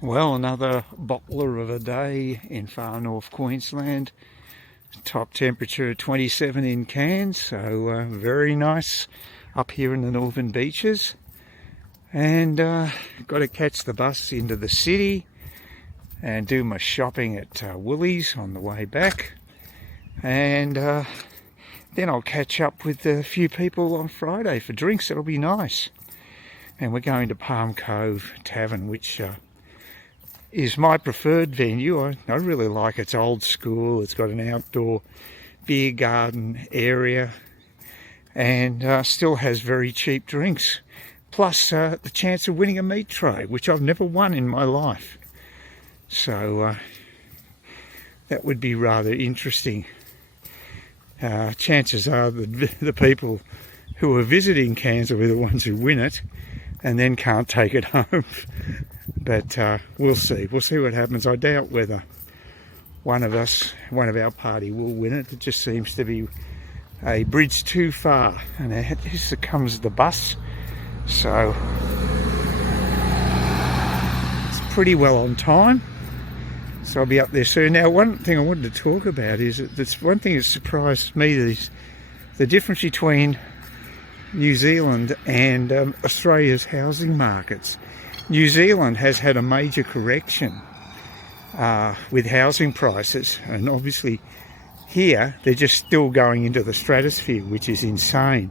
Well, another bottler of a day in far north Queensland. Top temperature 27 in Cairns, so very nice up here in the northern beaches. And got to catch the bus into the city and do my shopping at Woolies on the way back. And then I'll catch up with a few people on Friday for drinks. It'll be nice. And we're going to Palm Cove Tavern, which is my preferred venue. I really like it. It's old school. It's got an outdoor beer garden area and still has very cheap drinks. Plus the chance of winning a meat tray, which I've never won in my life. So that would be rather interesting. Chances are the people who are visiting Cairns will be the ones who win it and then can't take it home. But we'll see. We'll see what happens. I doubt whether one of our party will win it. It just seems to be a bridge too far. And here comes the bus. So it's pretty well on time. So I'll be up there soon. Now, one thing I wanted to talk about is that one thing that surprised me is the difference between New Zealand and Australia's housing markets. New Zealand has had a major correction with housing prices, and obviously here they're just still going into the stratosphere, which is insane.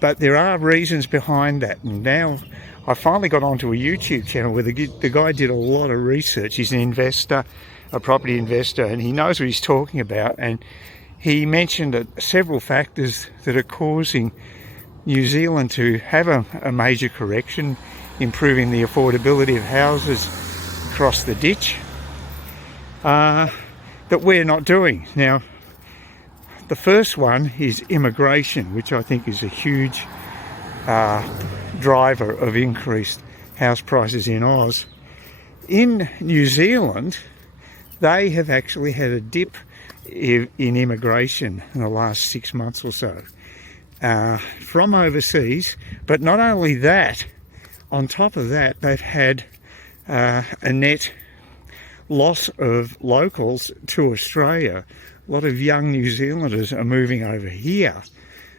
But there are reasons behind that, and now I finally got onto a YouTube channel where the guy did a lot of research. He's an investor, a property investor, and he knows what he's talking about, and he mentioned several factors that are causing New Zealand to have a major correction, improving the affordability of houses across the ditch that we're not doing. Now, the first one is immigration, which I think is a huge driver of increased house prices in Oz. In New Zealand, they have actually had a dip in immigration in the last 6 months or so from overseas. But not only that, on top of that, they've had a net loss of locals to Australia. A lot of young New Zealanders are moving over here.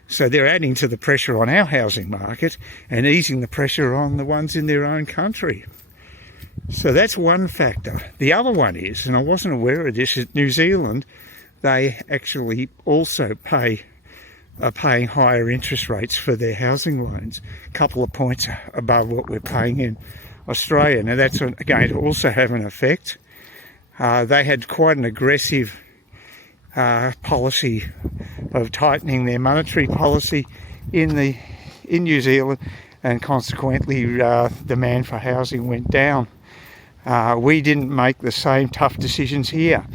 So they're adding to the pressure on our housing market and easing the pressure on the ones in their own country. So that's one factor. The other one is, and I wasn't aware of this, is New Zealand, they actually also are paying higher interest rates for their housing loans, a couple of points above what we're paying in Australia. Now that's going to also have an effect. They had quite an aggressive policy of tightening their monetary policy in New Zealand, and consequently demand for housing went down. We didn't make the same tough decisions here,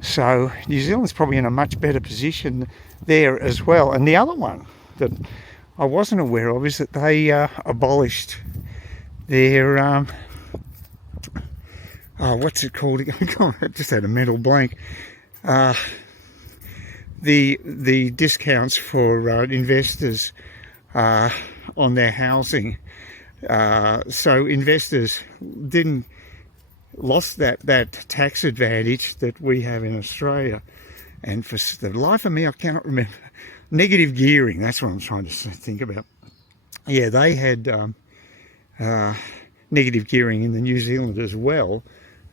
so New Zealand's probably in a much better position there as well. And the other one that I wasn't aware of is that they abolished their what's it called again? I just had a mental blank. The discounts for investors on their housing. So investors lost that tax advantage that we have in Australia. And for the life of me, I cannot remember. Negative gearing, that's what I'm trying to think about. Yeah, they had negative gearing in the New Zealand as well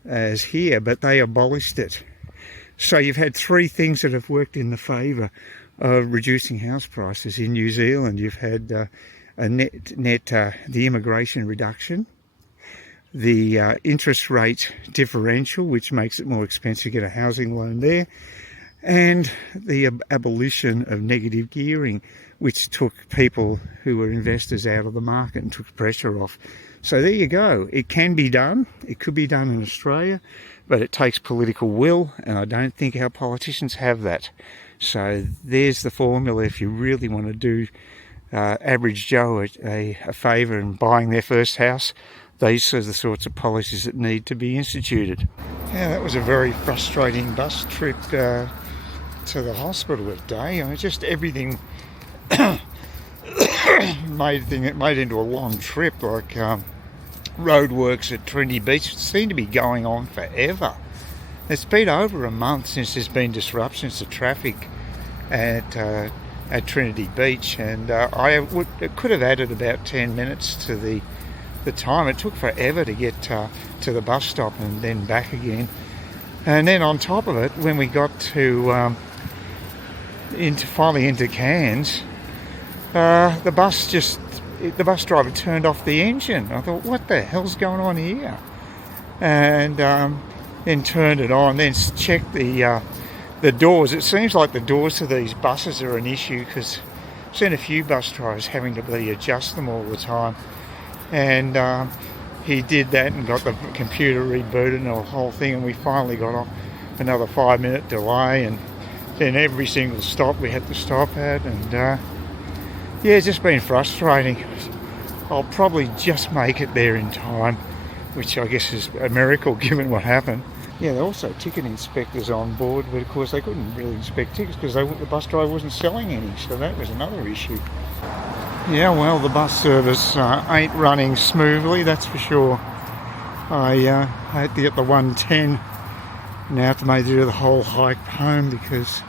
as here, but they abolished it. So you've had three things that have worked in the favour of reducing house prices in New Zealand. You've had the immigration reduction, the interest rate differential, which makes it more expensive to get a housing loan there, and the abolition of negative gearing, which took people who were investors out of the market and took pressure off. So there you go. It can be done. It could be done in Australia, but it takes political will, and I don't think our politicians have that. So there's the formula if you really want to do average Joe a favour in buying their first house. These are the sorts of policies that need to be instituted. Yeah, that was a very frustrating bus trip to the hospital today. I mean, just everything made it into a long trip. Like roadworks at Trinity Beach seem to be going on forever. It's been over a month since there's been disruptions to traffic at Trinity Beach, and it could have added about 10 minutes to the time. It took forever to get to the bus stop and then back again. And then on top of it, when we got to finally into Cairns, the bus driver turned off the engine. I thought, what the hell's going on here? And then turned it on, then checked the doors. It seems like the doors to these buses are an issue, because I've seen a few bus drivers having to bloody adjust them all the time. And he did that and got the computer rebooted and the whole thing, and we finally got off another 5-minute delay, and then every single stop we had to stop at, and yeah, it's just been frustrating. I'll probably just make it there in time, which I guess is a miracle given what happened. Yeah, there are also ticket inspectors on board, but of course they couldn't really inspect tickets because the bus driver wasn't selling any, so that was another issue. Yeah, well, the bus service ain't running smoothly, that's for sure. I had to get the 110 now to make it do the whole hike home, because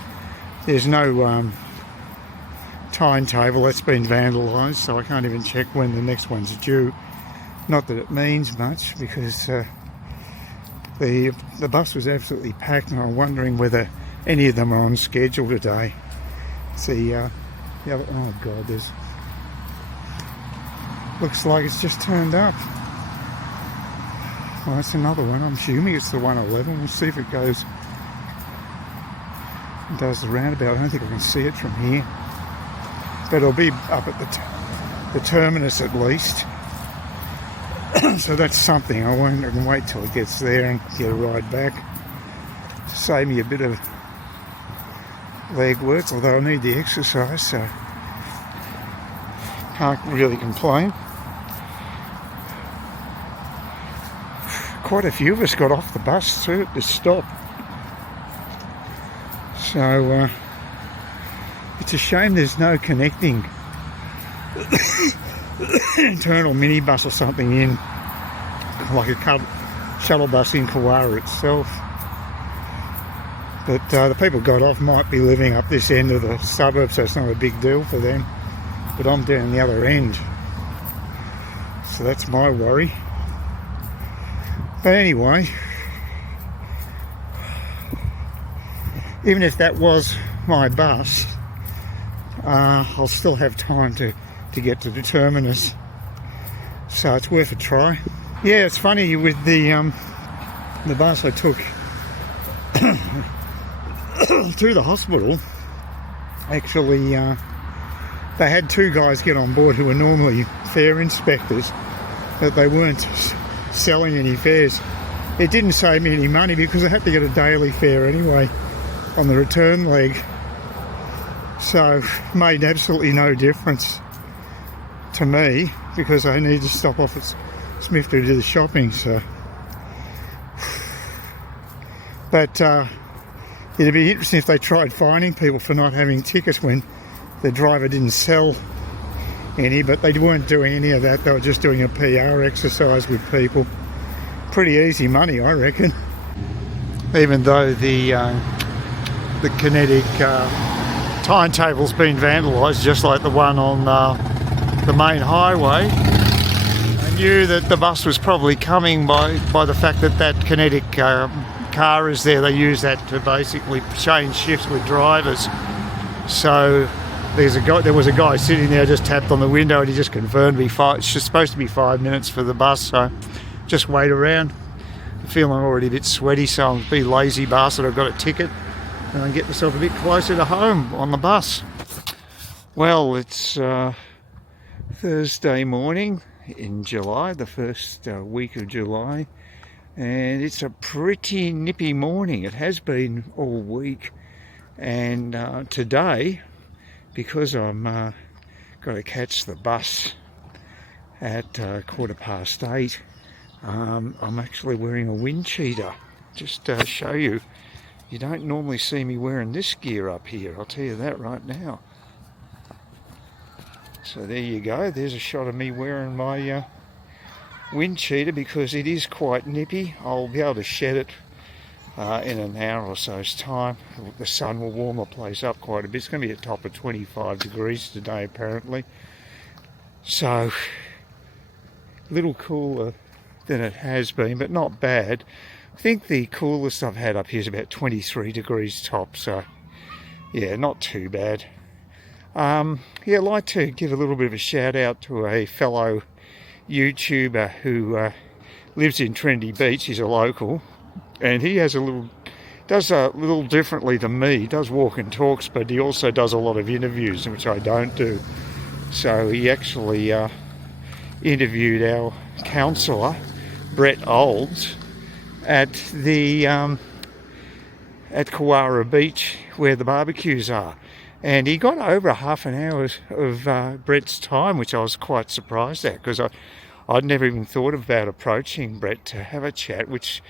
there's no timetable. That's been vandalised, so I can't even check when the next one's due. Not that it means much, because the bus was absolutely packed, and I'm wondering whether any of them are on schedule today. See, oh god, looks like it's just turned up. Well, that's another one. I'm assuming it's the 111. We'll see if it does the roundabout. I don't think I can see it from here, but it'll be up at the terminus at least. So that's something. I can wait till it gets there and get a ride back to save me a bit of leg work, although I need the exercise, so can't really complain. Quite a few of us got off the bus too at this stop, so it's a shame there's no connecting internal minibus or something in, like a shuttle bus in Kawara itself. But the people got off might be living up this end of the suburb, so it's not a big deal for them, but I'm down the other end, so that's my worry. But anyway, even if that was my bus, I'll still have time to get to the terminus, so it's worth a try. Yeah, it's funny with the bus I took to the hospital. Actually, they had two guys get on board who were normally fare inspectors, but they weren't selling any fares. It didn't save me any money because I had to get a daily fare anyway on the return leg, so made absolutely no difference to me because I needed to stop off at Smithfield to do the shopping. So, but it'd be interesting if they tried fining people for not having tickets when the driver didn't sell any, but they weren't doing any of that. They were just doing a PR exercise with people. Pretty easy money, I reckon. Even though the kinetic timetable's been vandalised, just like the one on the main highway, I knew that the bus was probably coming by the fact that kinetic car is there. They use that to basically change shifts with drivers. So there was a guy sitting there, just tapped on the window, and he just confirmed it's just supposed to be 5 minutes for the bus, so just wait around. I'm feeling already a bit sweaty, so I'm a bit lazy bastard. I've got a ticket and I can get myself a bit closer to home on the bus. Well, it's Thursday morning in July, the first week of July, and it's a pretty nippy morning. It has been all week, and today, because I'm got to catch the bus at 8:15, I'm actually wearing a wind cheater. Just to show you, you don't normally see me wearing this gear up here, I'll tell you that right now. So there you go, there's a shot of me wearing my wind cheater because it is quite nippy. I'll be able to shed it in an hour or so's time. The sun will warm the place up quite a bit. It's going to be a top of 25 degrees today apparently. So a little cooler than it has been, but not bad. I think the coolest I've had up here is about 23 degrees top, so yeah, not too bad. Yeah, I'd like to give a little bit of a shout out to a fellow YouTuber who lives in Trinity Beach. He's a local, and he has does a little differently than me. He does walk and talks, but he also does a lot of interviews, which I don't do. So he actually interviewed our councillor, Brett Olds, at the at Kawara Beach where the barbecues are, and he got over half an hour of Brett's time, which I was quite surprised at, because I'd never even thought about approaching Brett to have a chat, which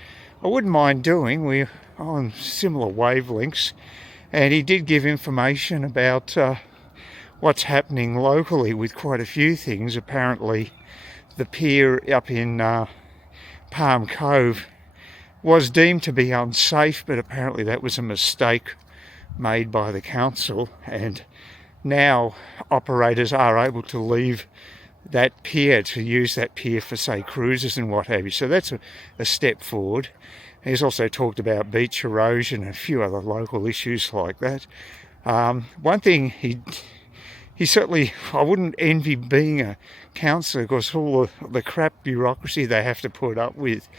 I wouldn't mind doing. We're on similar wavelengths, and he did give information about what's happening locally with quite a few things. Apparently the pier up in Palm Cove was deemed to be unsafe, but apparently that was a mistake made by the council, and now operators are able to leave that pier, to use that pier for, say, cruises and what have you. So that's a step forward. He's also talked about beach erosion and a few other local issues like that. One thing he certainly, I wouldn't envy being a councillor, because all the crap bureaucracy they have to put up with.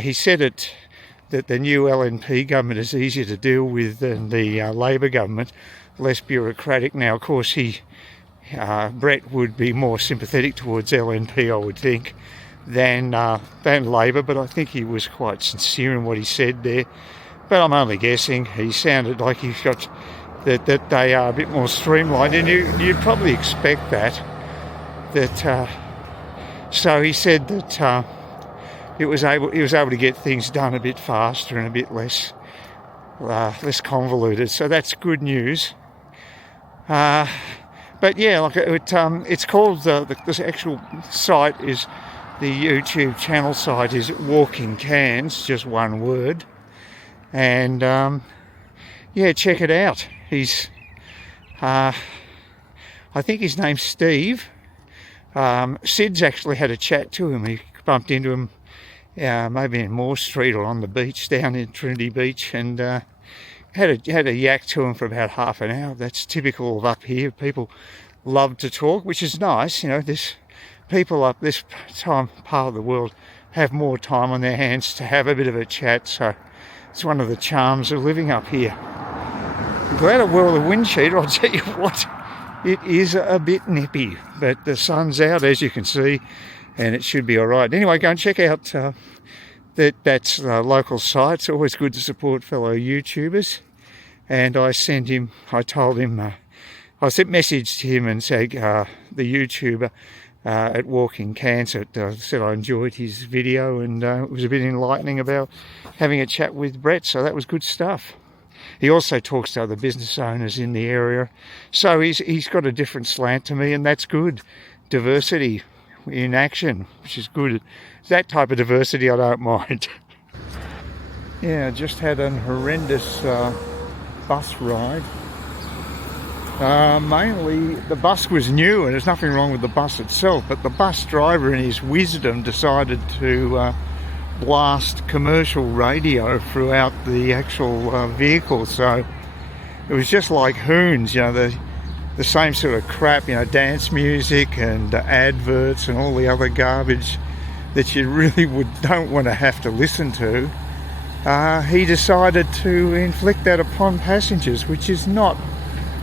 He said that the new LNP government is easier to deal with than the Labor government, less bureaucratic. Now, of course, Brett would be more sympathetic towards LNP, I would think, than Labor, but I think he was quite sincere in what he said there. But I'm only guessing. He sounded like he's got that they are a bit more streamlined, and you'd probably expect that. So he said that he was able to get things done a bit faster and a bit less convoluted. So that's good news. But yeah, like it's called the actual site is, the YouTube channel site is Walking Cairns, just one word. And yeah, check it out. He's I think his name's Steve. Sid's actually had a chat to him. He bumped into him maybe in Moore Street or on the beach down in Trinity Beach, and had a yak to him for about half an hour. That's typical of up here. People love to talk, which is nice. You know, this people up this part of the world have more time on their hands to have a bit of a chat. So it's one of the charms of living up here. I'm glad it wore the wind cheater. I'll tell you what, it is a bit nippy, but the sun's out, as you can see, and it should be all right. Anyway, go and check out that's a local site. It's always good to support fellow YouTubers. And I sent messaged him and said, the YouTuber at Walking Cancer, said I enjoyed his video, and it was a bit enlightening about having a chat with Brett, so that was good stuff. He also talks to other business owners in the area, so he's got a different slant to me, and that's good. Diversity in action, which is good. That type of diversity I don't mind. Yeah, I just had an horrendous bus ride. Mainly the bus was new, and there's nothing wrong with the bus itself, but the bus driver in his wisdom decided to blast commercial radio throughout the actual vehicle. So it was just like hoons, you know, the same sort of crap, you know, dance music and adverts and all the other garbage that you really don't want to have to listen to. He decided to inflict that upon passengers, which is not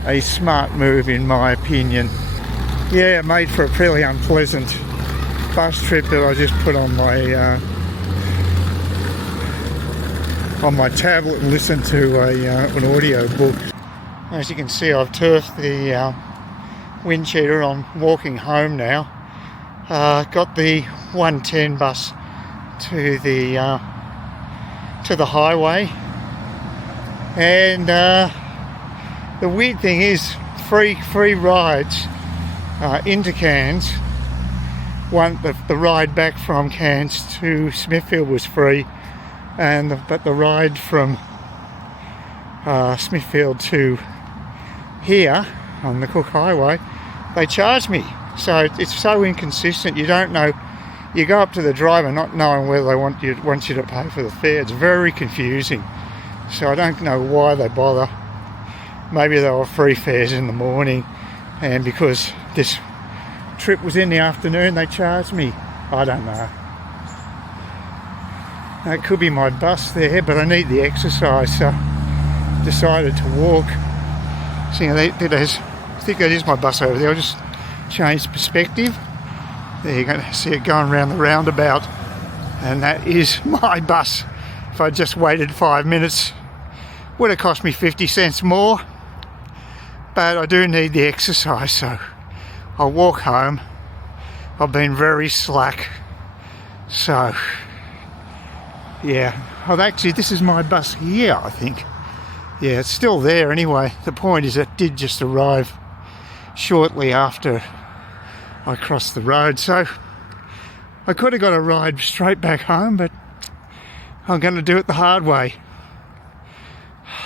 a smart move in my opinion. Yeah, it made for a fairly unpleasant bus trip that I just put on my tablet and listened to an audio book. As you can see, I've turfed the wind cheater. I'm walking home now. Got the 110 bus to the highway, and the weird thing is free rides into Cairns, the ride back from Cairns to Smithfield was free, but the ride from Smithfield to here on the Cook Highway, they charge me. So it's so inconsistent. You don't know. You go up to the driver not knowing whether they want you to pay for the fare. It's very confusing. So I don't know why they bother. Maybe they were free fares in the morning, and because this trip was in the afternoon, they charged me. I don't know. It could be my bus there, but I need the exercise, so decided to walk. See, I think that is my bus over there. I'll just change perspective. There you go, see it going around the roundabout, and that is my bus. If I just waited 5 minutes, would have cost me 50 cents more, but I do need the exercise, so I'll walk home. I've been very slack, so yeah. Oh, actually, this is my bus here, I think. Yeah, it's still there anyway. The point is, it did just arrive shortly after I crossed the road, so I could have got a ride straight back home, but I'm going to do it the hard way.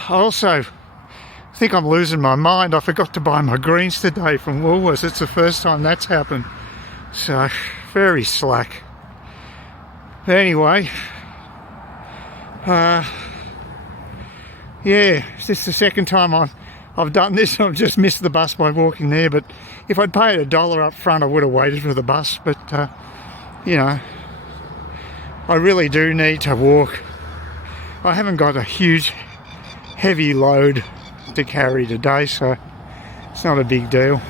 I also think I'm losing my mind. I forgot to buy my greens today from Woolworths. It's the first time that's happened, so very slack. But anyway, yeah, it's just the second time I've done this. I've just missed the bus by walking there, but if I'd paid $1 up front, I would have waited for the bus. But you know, I really do need to walk. I haven't got a huge heavy load to carry today, so it's not a big deal.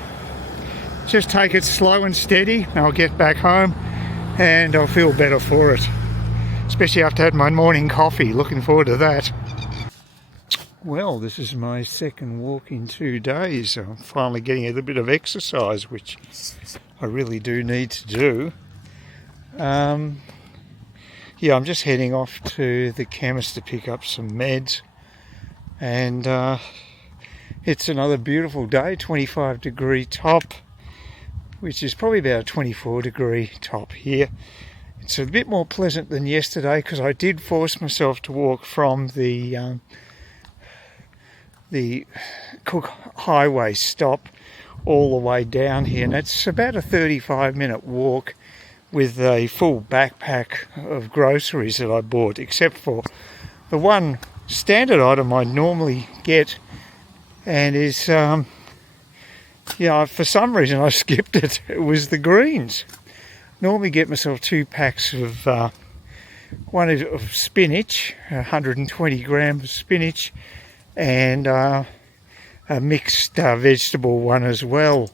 Just take it slow and steady, and I'll get back home and I'll feel better for it, especially after I had my morning coffee. Looking forward to that. Well, this is my second walk in 2 days. I'm finally getting a little bit of exercise, which I really do need to do. Yeah, I'm just heading off to the chemist to pick up some meds, and it's another beautiful day, 25-degree top, which is probably about a 24-degree top here. It's a bit more pleasant than yesterday because I did force myself to walk from the Cook Highway stop all the way down here, and it's about a 35-minute walk with a full backpack of groceries that I bought, except for the one standard item I normally get, and is yeah, for some reason I skipped it. It was the greens. Normally get myself 2 packs of one is of spinach, 120 grams of spinach, and a mixed vegetable one as well,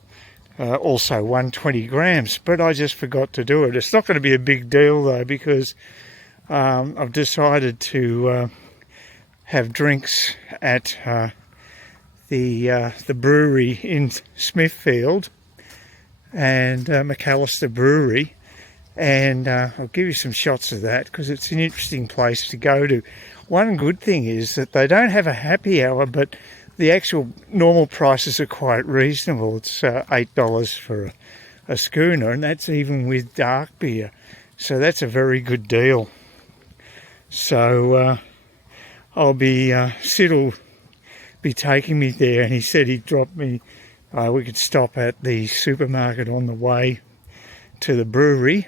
also 120 grams, but I just forgot to do it. It's not going to be a big deal though, because I've decided to have drinks at the brewery in Smithfield, and Macalister brewery, and I'll give you some shots of that because it's an interesting place to go to. One good thing is that they don't have a happy hour, but the actual normal prices are quite reasonable. It's $8 for a schooner, and that's even with dark beer, so that's a very good deal. So I'll be Sid will be taking me there, and he said he'd drop me. We could stop at the supermarket on the way to the brewery,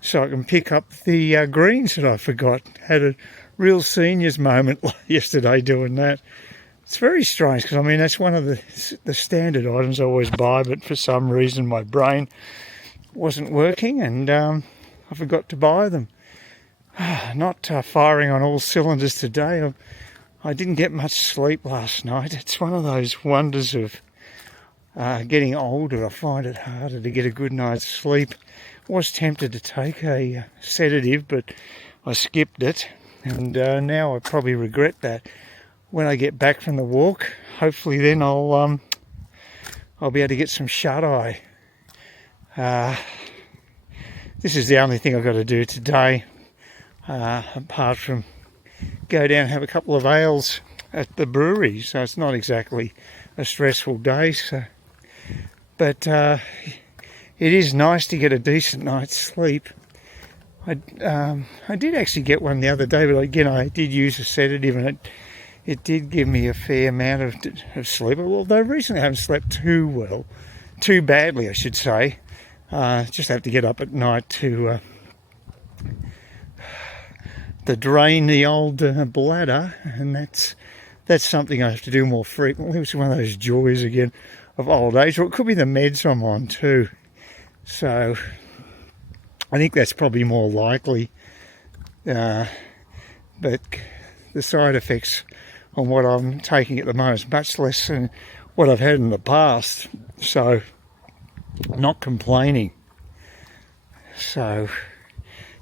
so I can pick up the greens that I forgot. Had a real seniors moment yesterday doing that. It's very strange because, I mean, that's one of the standard items I always buy, but for some reason my brain wasn't working, and I forgot to buy them. Not firing on all cylinders today. I didn't get much sleep last night. It's one of those wonders of getting older. I find it harder to get a good night's sleep. Was tempted to take a sedative, but I skipped it, and now I probably regret that. When I get back from the walk, hopefully then I'll be able to get some shut-eye. This is the only thing I've got to do today, apart from go down and have a couple of ales at the brewery, so it's not exactly a stressful day. So, but yeah, it is nice to get a decent night's sleep. I did actually get one the other day, but again, I did use a sedative, and it did give me a fair amount of sleep. Although recently I haven't slept too badly, I should say. Just have to get up at night to drain the old bladder, and that's something I have to do more frequently. It's one of those joys again of old age, or it could be the meds I'm on too. So I think that's probably more likely, but the side effects on what I'm taking at the moment is much less than what I've had in the past, so I'm not complaining. So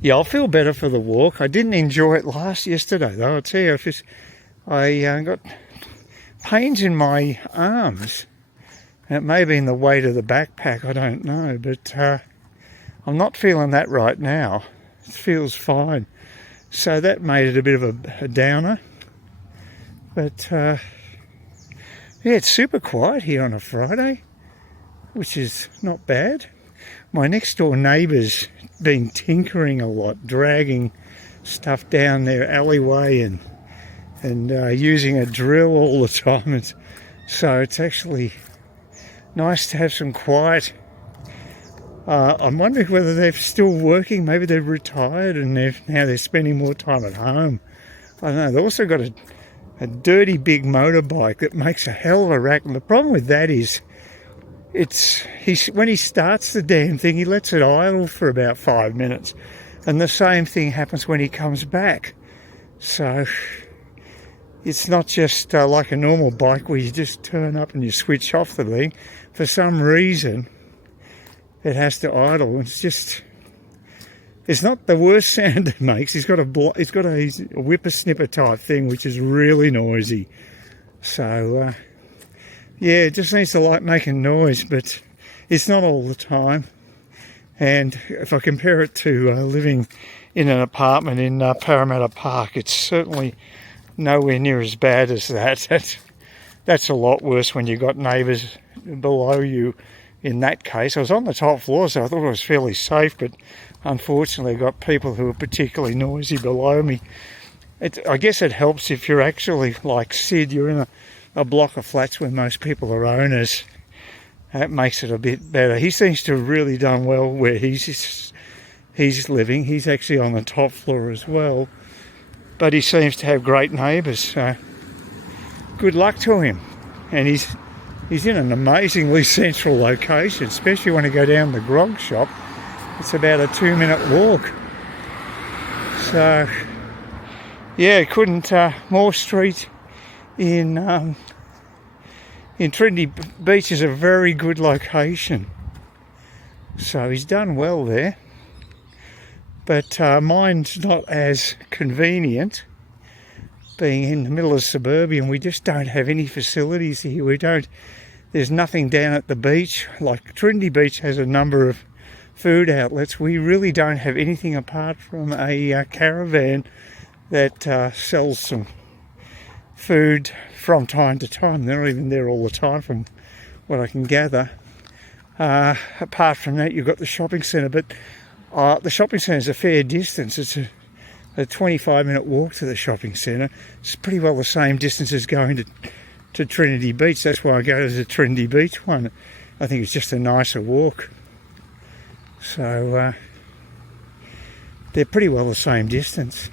yeah, I'll feel better for the walk. I didn't enjoy it yesterday though, I'll tell you. I got pains in my arms. It may have been the weight of the backpack, I don't know, but I'm not feeling that right now. It feels fine. So that made it a bit of a downer. But yeah, it's super quiet here on a Friday, which is not bad. My next door neighbour's been tinkering a lot, dragging stuff down their alleyway and using a drill all the time. So it's actually nice to have some quiet. I'm wondering whether they're still working. Maybe they've retired and now they're spending more time at home. I don't know. They've also got a dirty big motorbike that makes a hell of a racket. And the problem with that is when he starts the damn thing, he lets it idle for about 5 minutes. And the same thing happens when he comes back. So it's not just like a normal bike where you just turn up and you switch off the thing. For some reason, it has to idle. It's not the worst sound it makes. He's got a whippersnipper type thing, which is really noisy. So yeah, it just needs to like making noise, but it's not all the time. And if I compare it to living in an apartment in Parramatta Park, it's certainly nowhere near as bad as that. That's a lot worse when you've got neighbours below you. In that case, I was on the top floor, so I thought I was fairly safe, but unfortunately I got people who are particularly noisy below me. I guess it helps if you're actually, like Sid, you're in a block of flats where most people are owners. That makes it a bit better. He seems to have really done well where he's living. He's actually on the top floor as well, but he seems to have great neighbours, so good luck to him. And he's in an amazingly central location, especially when you go down the grog shop. It's about a 2-minute walk. So yeah, couldn't Moore Street in Trinity Beach is a very good location. So he's done well there. But mine's not as convenient, being in the middle of suburbia, and we just don't have any facilities here. There's nothing down at the beach. Like Trinity Beach has a number of food outlets. We really don't have anything apart from a caravan that sells some food from time to time. They're not even there all the time from what I can gather. Apart from that, you've got the shopping centre, but the shopping centre is a fair distance. It's a 25-minute walk to the shopping centre. It's pretty well the same distance as going to Trinity Beach. That's why I go to the Trinity Beach one. I think it's just a nicer walk. So they're pretty well the same distance.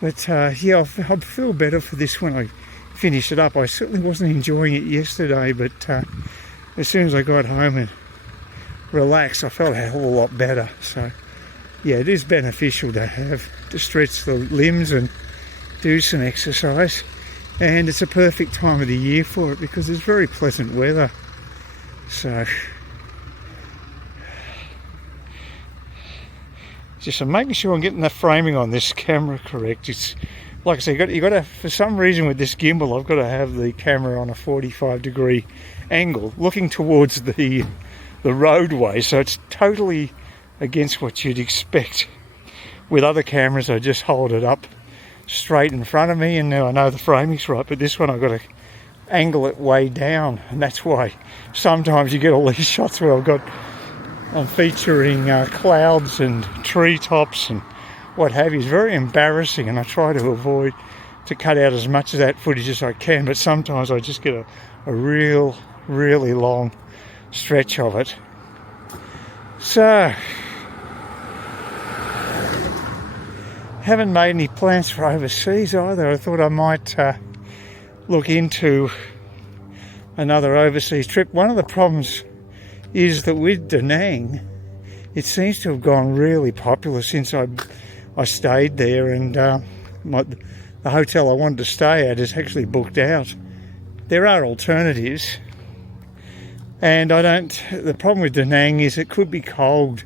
But yeah, I'll feel better for this when I finish it up. I certainly wasn't enjoying it yesterday, but as soon as I got home and relaxed, I felt a hell of a lot better. So yeah, it is beneficial to stretch the limbs and do some exercise, and it's a perfect time of the year for it because it's very pleasant weather. So just I'm making sure I'm getting the framing on this camera correct. It's like I say, you got to, for some reason with this gimbal, I've got to have the camera on a 45-degree angle, looking towards the roadway. So it's totally against what you'd expect. With other cameras, I just hold it up straight in front of me, and now I know the framing's right. But this one, I've got angle it way down, and that's why sometimes you get all these shots where I'm featuring clouds and treetops and what have you. It's very embarrassing, and I try to avoid to cut out as much of that footage as I can, but sometimes I just get a really long stretch of it. So, haven't made any plans for overseas either. I thought I might look into another overseas trip. One of the problems is that with Da Nang, it seems to have gone really popular since I stayed there, and the hotel I wanted to stay at is actually booked out. There are alternatives, and the problem with Da Nang is it could be cold.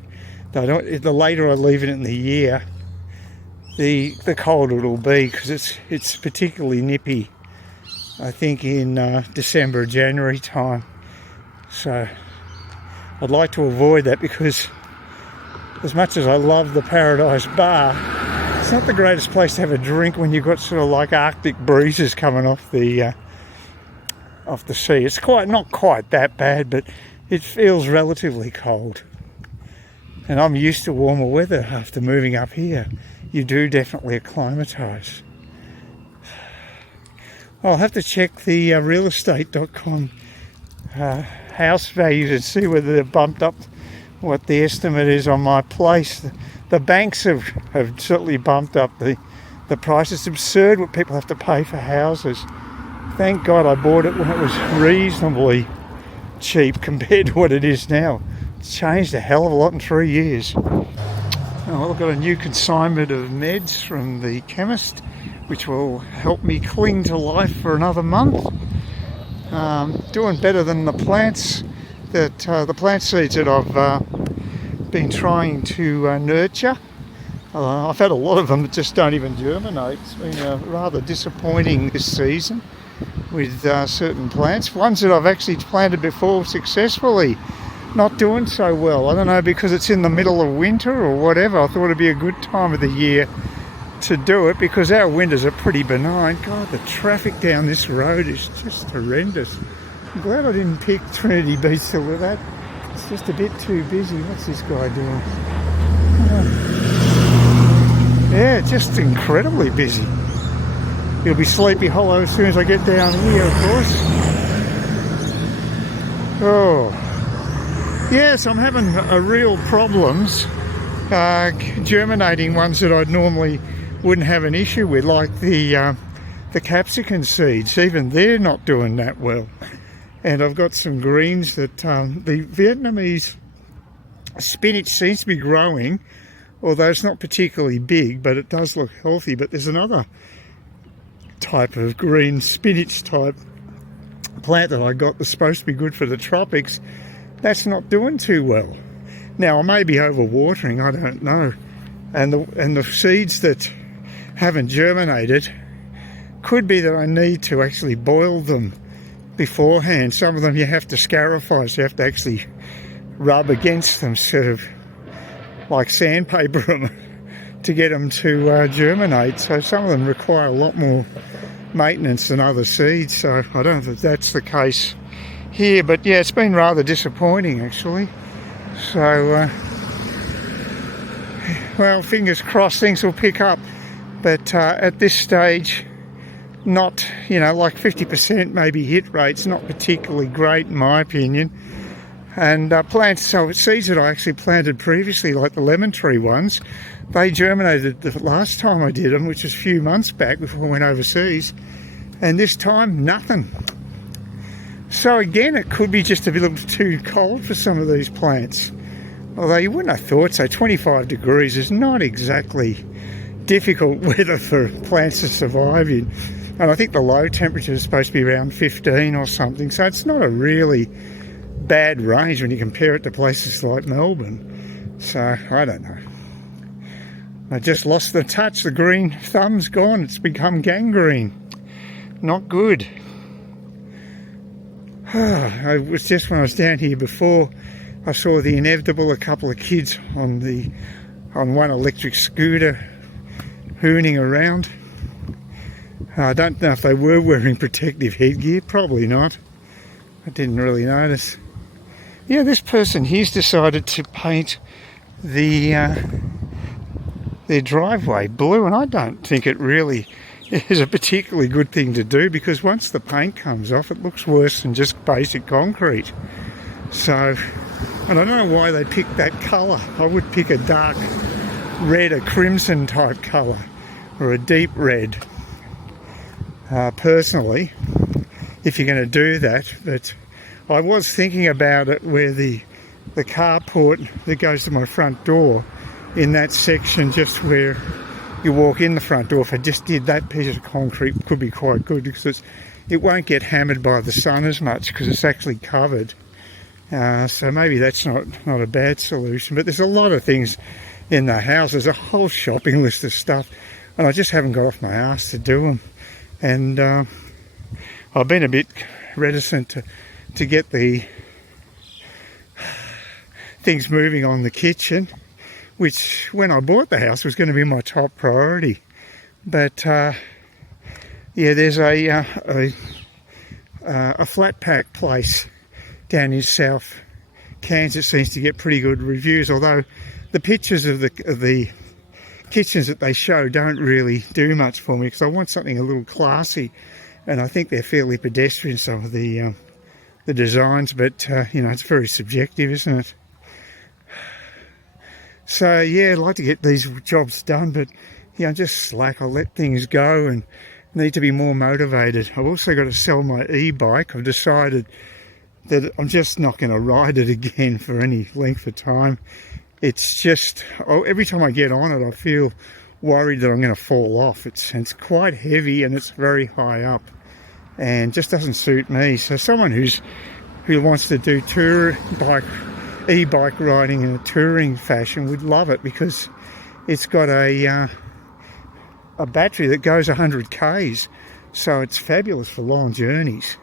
The later I leave it in the year, the colder it'll be, because it's particularly nippy, I think, in December, January time. So I'd like to avoid that, because as much as I love the Paradise Bar, it's not the greatest place to have a drink when you've got sort of like Arctic breezes coming off the sea. It's not quite that bad, but it feels relatively cold. And I'm used to warmer weather after moving up here. You do definitely acclimatise. I'll have to check the realestate.com house values and see whether they've bumped up what the estimate is on my place. The banks have certainly bumped up the price. It's absurd what people have to pay for houses. Thank God I bought it when it was reasonably cheap compared to what it is now. It's changed a hell of a lot in 3 years. I've got a new consignment of meds from the chemist, which will help me cling to life for another month. Doing better than the plants the plant seeds that I've been trying to nurture. I've had a lot of them that just don't even germinate. It's been rather disappointing this season with certain plants. Ones that I've actually planted before successfully, not doing so well. I don't know, because it's in the middle of winter or whatever. I thought it'd be a good time of the year to do it, because our winters are pretty benign. God, the traffic down this road is just horrendous. I'm glad I didn't pick Trinity Beach to look at. It's just a bit too busy. What's this guy doing? Yeah, just incredibly busy. It'll be Sleepy Hollow as soon as I get down here, of course. Oh, yes, I'm having real problems germinating ones that I'd normally wouldn't have an issue with, like the capsicum seeds. Even they're not doing that well. And I've got some greens that the Vietnamese spinach seems to be growing, although it's not particularly big, but it does look healthy. But there's another type of green spinach type plant that I got that's supposed to be good for the tropics. That's not doing too well. Now, I may be overwatering, I don't know. And the seeds that haven't germinated, could be that I need to actually boil them beforehand. Some of them you have to scarifier, so you have to actually rub against them, sort of like sandpaper them, to get them to germinate. So some of them require a lot more maintenance than other seeds. So I don't know if that's the case here, but yeah, it's been rather disappointing actually. So well, fingers crossed things will pick up, but at this stage, not, like 50% maybe hit rate's not particularly great in my opinion. And seeds that I actually planted previously, like the lemon tree ones, they germinated the last time I did them, which was a few months back before I went overseas, and this time nothing. So again, it could be just a little too cold for some of these plants. Although you wouldn't have thought so. 25 degrees is not exactly difficult weather for plants to survive in. And I think the low temperature is supposed to be around 15 or something. So it's not a really bad range when you compare it to places like Melbourne. So I don't know. I just lost the touch. The green thumb's gone. It's become gangrene. Not good. It was just when I was down here before, I saw the inevitable, a couple of kids on one electric scooter hooning around. I don't know if they were wearing protective headgear, probably not. I didn't really notice. Yeah, this person here's decided to paint their driveway blue, and I don't think it really is a particularly good thing to do, because once the paint comes off it looks worse than just basic concrete. So, and I don't know why they picked that colour. I would pick a dark red, a crimson type colour, or a deep red, personally, if you're going to do that. But I was thinking about it where the carport that goes to my front door, in that section just where you walk in the front door, if I just did that piece of concrete, could be quite good, because it won't get hammered by the sun as much because it's actually covered. So maybe that's not a bad solution. But there's a lot of things in the house. There's a whole shopping list of stuff, and I just haven't got off my arse to do them. And I've been a bit reticent to get the things moving on the kitchen, which when I bought the house was going to be my top priority. But yeah, there's a flat pack place down in South Cairns that seems to get pretty good reviews, although the pictures of the kitchens that they show don't really do much for me, because I want something a little classy, and I think they're fairly pedestrian, some of the designs, but you know, it's very subjective, isn't it? So yeah, I'd like to get these jobs done, but yeah, I'm just slack. I'll let things go and need to be more motivated. I've also got to sell my e-bike. I've decided that I'm just not going to ride it again for any length of time. It's just, every time I get on it I feel worried that I'm going to fall off. It's quite heavy and it's very high up and just doesn't suit me. So someone who wants to do e-bike riding in a touring fashion would love it, because it's got a battery that goes 100 k's, so it's fabulous for long journeys.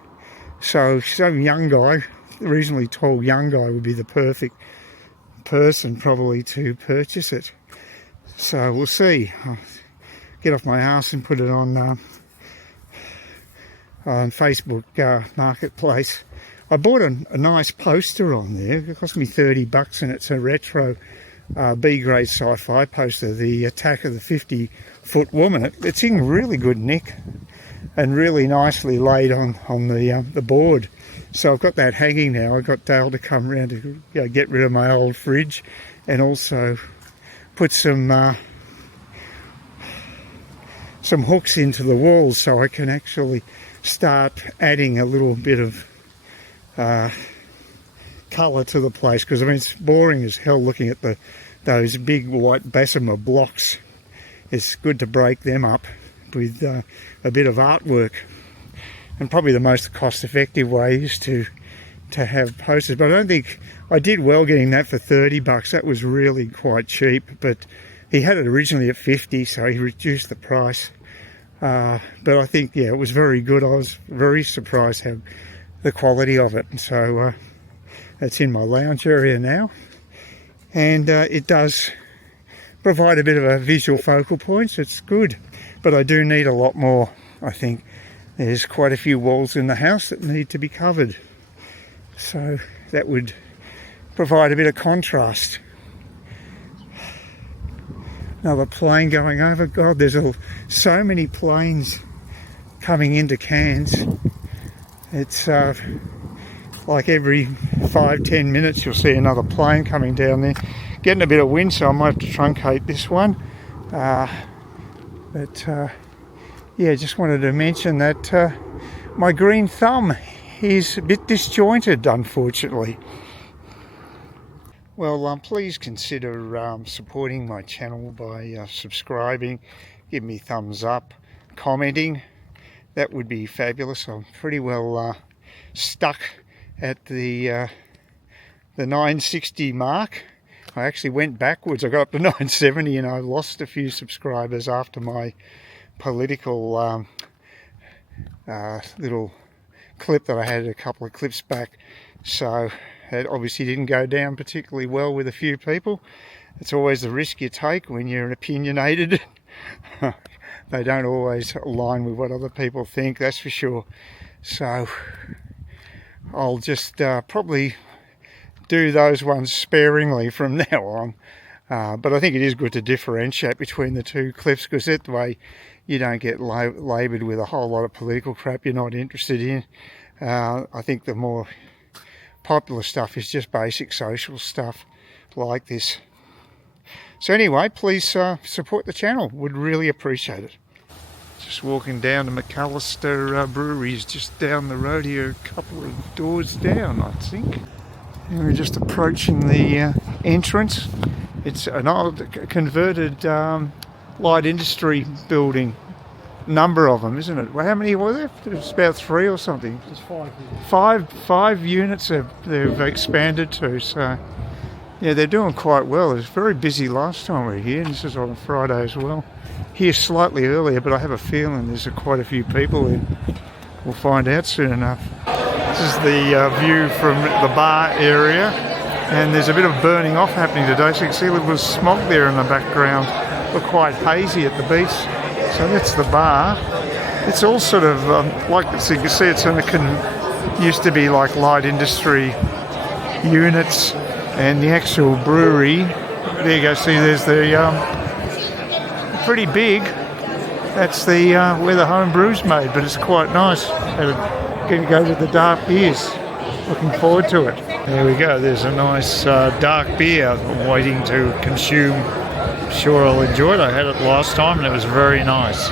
So some young guy, reasonably tall young guy, would be the perfect person probably to purchase it. So we'll see. I'll get off my arse and put it on Facebook Marketplace. I bought a nice poster on there. It cost me $30, and it's a retro B-grade sci-fi poster, the Attack of the 50-Foot Woman. It's in really good nick and really nicely laid on the board. So I've got that hanging now. I've got Dale to come around to get rid of my old fridge, and also put some hooks into the walls so I can actually start adding a little bit of colour to the place, because I mean it's boring as hell looking at those big white Bessemer blocks. It's good to break them up with a bit of artwork, and probably the most cost-effective way is to have posters. But I don't think I did well getting that for $30. That was really quite cheap, but he had it originally at 50, so he reduced the price. But I think, yeah, it was very good. I was very surprised how the quality of it. And so it's in my lounge area now, and it does provide a bit of a visual focal point, so it's good. But I do need a lot more. I think there's quite a few walls in the house that need to be covered, so that would provide a bit of contrast. Another plane going over. God, there's so many planes coming into Cairns. It's like every 5-10 minutes you'll see another plane coming down there. Getting a bit of wind, so I might have to truncate this one. Yeah, just wanted to mention that my green thumb is a bit disjointed, unfortunately. Well, please consider supporting my channel by subscribing, give me thumbs up, commenting. That would be fabulous. I'm pretty well stuck at the 960 mark. I actually went backwards. I got up to 970 and I lost a few subscribers after my political little clip that I had a couple of clips back. So it obviously didn't go down particularly well with a few people. It's always the risk you take when you're opinionated. they don't always align with what other people think, that's for sure. So I'll just probably do those ones sparingly from now on. But I think it is good to differentiate between the two cliffs, because that way you don't get laboured with a whole lot of political crap you're not interested in. I think the more popular stuff is just basic social stuff like this. So anyway, please support the channel, would really appreciate it. Just walking down to Macalister brewery, is just down the road here, a couple of doors down, I think. And we're just approaching the entrance. It's an old converted light industry building. Number of them, isn't it? Well, how many were there? There's about 3 or something. There's 5. Five units they've expanded to. So yeah, they're doing quite well. It was very busy last time we were here, and this is on a Friday as well. Here slightly earlier, but I have a feeling there's quite a few people in. We'll find out soon enough. This is the view from the bar area, and there's a bit of burning off happening today, so you can see a little bit of smoke there in the background. Look quite hazy at the beach. So that's the bar. It's all sort of like, so you can see it's used to be like light industry units, and the actual brewery. There you go. See, there's the pretty big. That's the where the home brew's made, but it's quite nice. Going to go with the dark beers. Looking forward to it. There we go. There's a nice dark beer I'm waiting to consume. Sure I'll enjoy it. I had it last time and it was very nice.